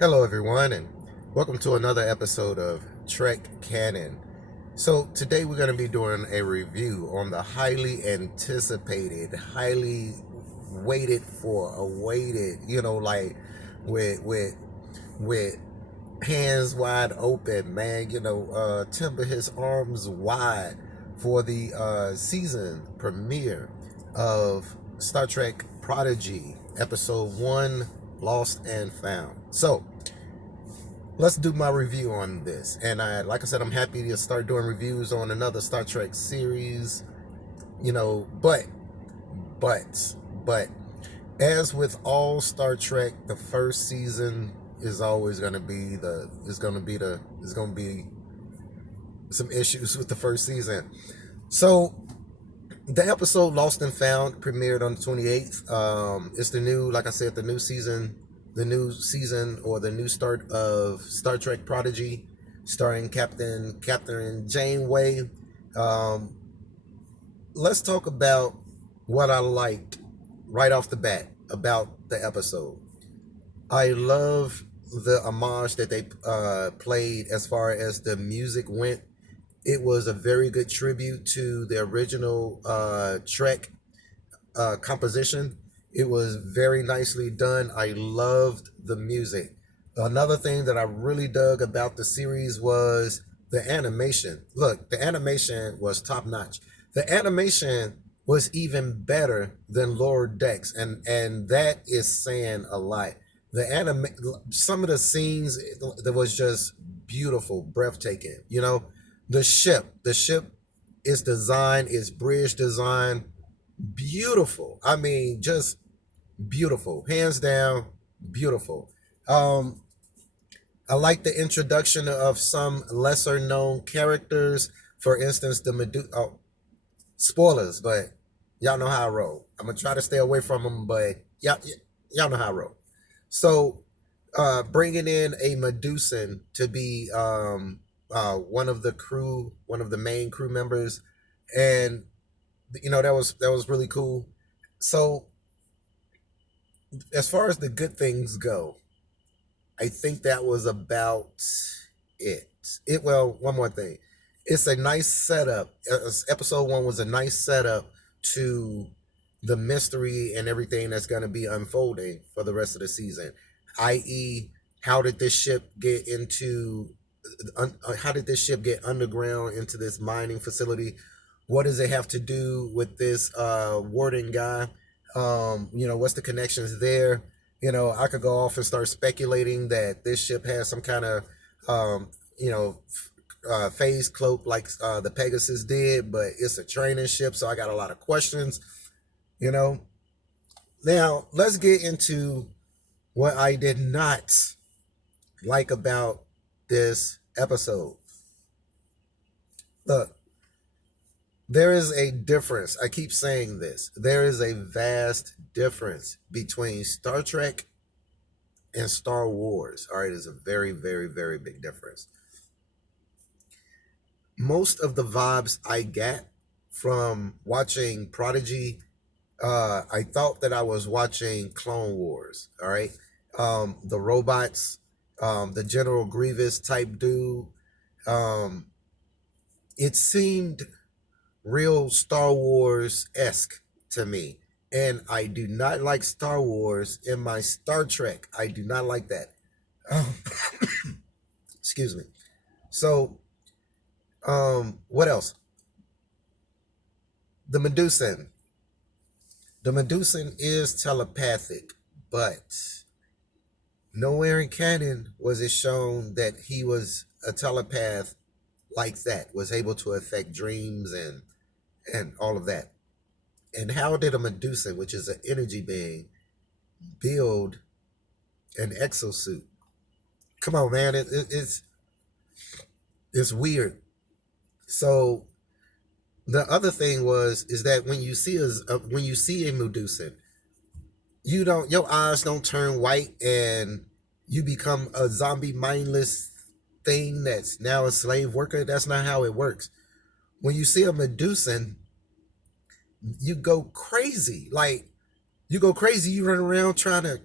Hello, everyone, and welcome to another episode of Trek Canon. So, today we're going to be doing a review on the highly anticipated, highly waited for, awaited, like with hands wide open, man. Timber his arms wide for the season premiere of Star Trek Prodigy, Episode 1, Lost and Found. So, let's do my review on this. And like I said, I'm happy to start doing reviews on another Star Trek series. You know, but, but, as with all Star Trek, the first season is always going to be is going to be some issues with the first season. So the episode Lost and Found premiered on the 28th. It's the new, like I said, the new season or the new start of Star Trek Prodigy, starring Captain Janeway. Um, let's talk about what I liked right off the bat about the episode. I love the homage that they played as far as the music went. It was a very good tribute to the original Trek composition. It was very nicely done. I loved the music. Another thing that I really dug about the series was the animation. Look, the animation was top notch. The animation was even better than Lower Decks, and that is saying a lot. Some of the scenes that was just beautiful, breathtaking. The ship is designed, its bridge design, beautiful. I mean, just beautiful, hands down, beautiful. Um, I like the introduction of some lesser known characters. For instance, the Medusa. Oh, spoilers, but y'all know how I roll. I'm gonna try to stay away from them, but y'all know how I roll. So, bringing in a Medusan to be one of the crew, one of the main crew members, and that was really cool. So, as far as the good things go, I think that was about it. One more thing. It's a nice setup. Episode 1 was a nice setup to the mystery and everything that's going to be unfolding for the rest of the season, i.e., how did this ship get underground into this mining facility? What does it have to do with this warden guy? What's the connections there? I could go off and start speculating that this ship has some kind of, um, you know, phase cloak like the Pegasus did, but it's a training ship, so I got a lot of questions. You know. Now let's get into what I did not like about this episode. Look, there is a difference. I keep saying this. There is a vast difference between Star Trek and Star Wars. All right, it's a very, very, very big difference. Most of the vibes I get from watching Prodigy, I thought that I was watching Clone Wars. All right, the robots, the General Grievous type dude. Um, it seemed real Star Wars esque to me. And I do not like Star Wars in my Star Trek. I do not like that. Um, excuse me. So, what else? The Medusan. The Medusan is telepathic, but nowhere in canon was it shown that he was a telepath like that, was able to affect dreams and all of that. And how did a Medusa, which is an energy being, build an exosuit? Come on, man, it's weird. So the other thing is that when you see a Medusa, your eyes don't turn white and you become a zombie mindless thing that's now a slave worker. That's not how it works. When you see a Medusan, you go crazy. You go crazy. You run around trying to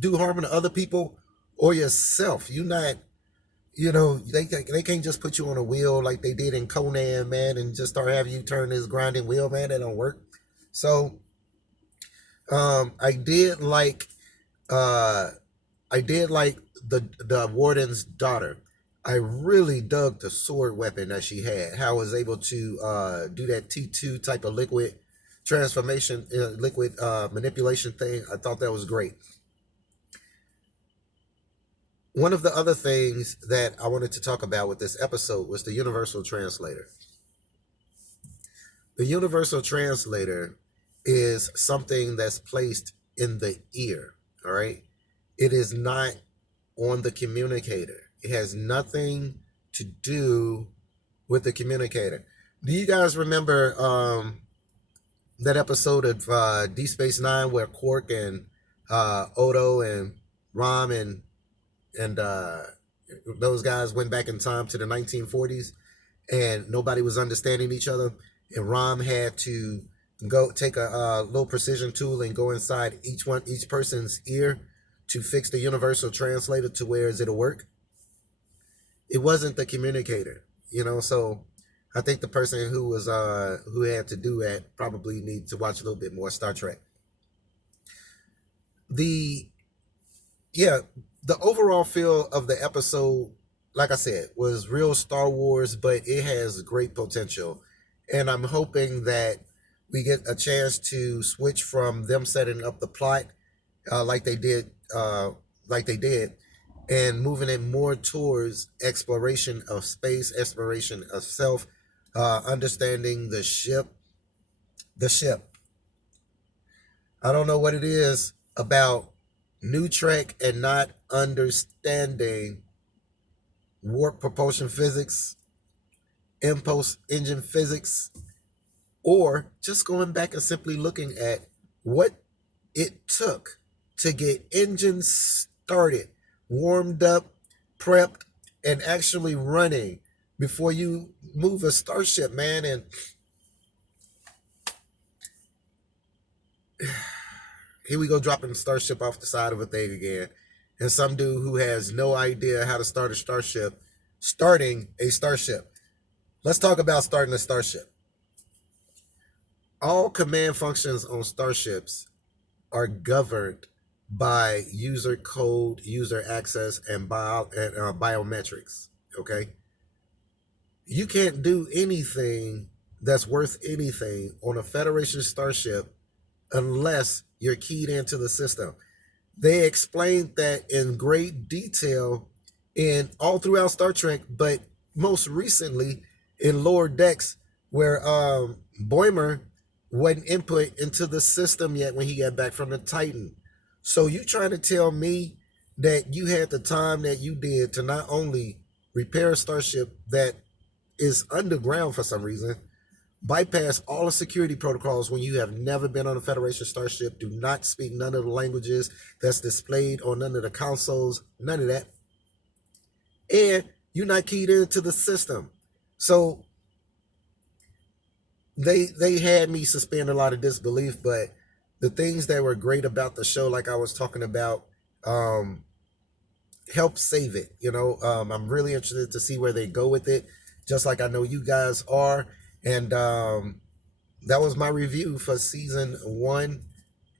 do harm to other people or yourself. You not, you know, they can't just put you on a wheel like they did in Conan, man, and just start having you turn this grinding wheel, man. That don't work. So I did like uh I did like the warden's daughter. I really dug the sword weapon that she had. How I was able to do that T2 type of liquid transformation, liquid manipulation thing. I thought that was great. One of the other things that I wanted to talk about with this episode was the universal translator. The universal translator is something that's placed in the ear, all right? It is not on the communicator. It has nothing to do with the communicator. Do you guys remember that episode of D Space Nine where Quark and Odo and Rom and those guys went back in time to the 1940s and nobody was understanding each other, and Rom had to go take a little precision tool and go inside each person's ear to fix the universal translator to where it'll work. It wasn't the communicator, you know. So I think the person who had to do that probably need to watch a little bit more Star Trek. The Yeah, the overall feel of the episode, like I said, was real Star Wars, but it has great potential. And I'm hoping that we get a chance to switch from them setting up the plot like they did, like they did, and moving it more towards exploration of space, exploration of self, understanding the ship. The ship. I don't know what it is about new Trek and not understanding warp propulsion physics, impulse engine physics, or just going back and simply looking at what it took to get engines started, warmed up, prepped, and actually running before you move a starship, man. And here we go, dropping the starship off the side of a thing again. And some dude who has no idea how to start a starship, starting a starship. Let's talk about starting a starship. All command functions on starships are governed by user code, user access, and biometrics. Okay, you can't do anything that's worth anything on a Federation starship unless you're keyed into the system. They explained that in great detail in all throughout Star Trek, but most recently in Lower Decks, where Boimler wasn't input into the system yet when he got back from the Titan. So you trying to tell me that you had the time that you did to not only repair a starship that is underground for some reason, bypass all the security protocols when you have never been on a Federation starship, do not speak none of the languages that's displayed on none of the consoles, none of that, and you're not keyed into the system. So they had me suspend a lot of disbelief, but the things that were great about the show, like I was talking about, um, help save it. You know, I'm really interested to see where they go with it, just like I know you guys are. And that was my review for season one,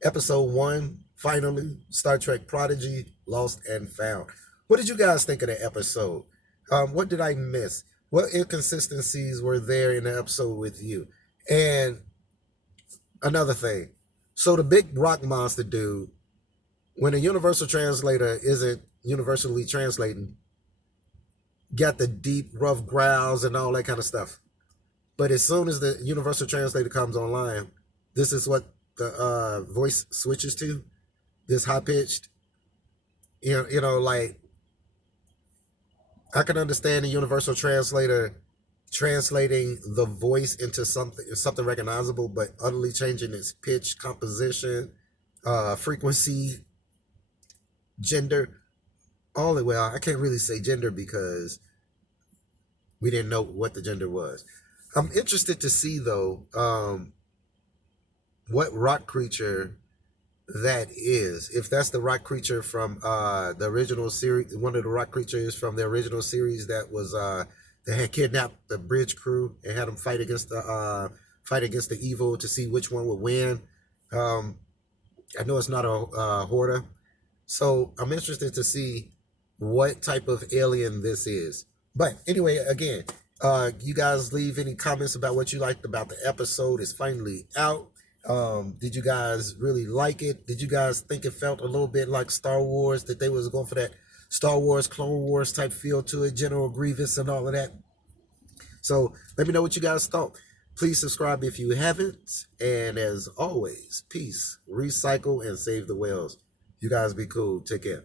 episode one, finally, Star Trek Prodigy, Lost and Found. What did you guys think of the episode? What did I miss? What inconsistencies were there in the episode with you? And another thing, so the big rock monster dude, when a universal translator isn't universally translating, got the deep, rough growls and all that kind of stuff. But as soon as the universal translator comes online, this is what the voice switches to. This high pitched, like I can understand the universal translator translating the voice into something recognizable, but utterly changing its pitch, composition, frequency, gender, all the well. I can't really say gender because we didn't know what the gender was. I'm interested to see though what rock creature that is. If that's the rock creature from the original series, one of the rock creatures from the original series that was that had kidnapped the bridge crew and had them fight against the evil to see which one would win. Um, I know it's not a Horta, so I'm interested to see what type of alien this is. But anyway, again, you guys leave any comments about what you liked about the episode. It's finally out. Did you guys really like it? Did you guys think it felt a little bit like Star Wars, that they was going for that Star Wars, Clone Wars type feel to it, General Grievous and all of that? So let me know what you guys thought. Please subscribe if you haven't. And as always, peace, recycle, and save the whales. You guys be cool. Take care.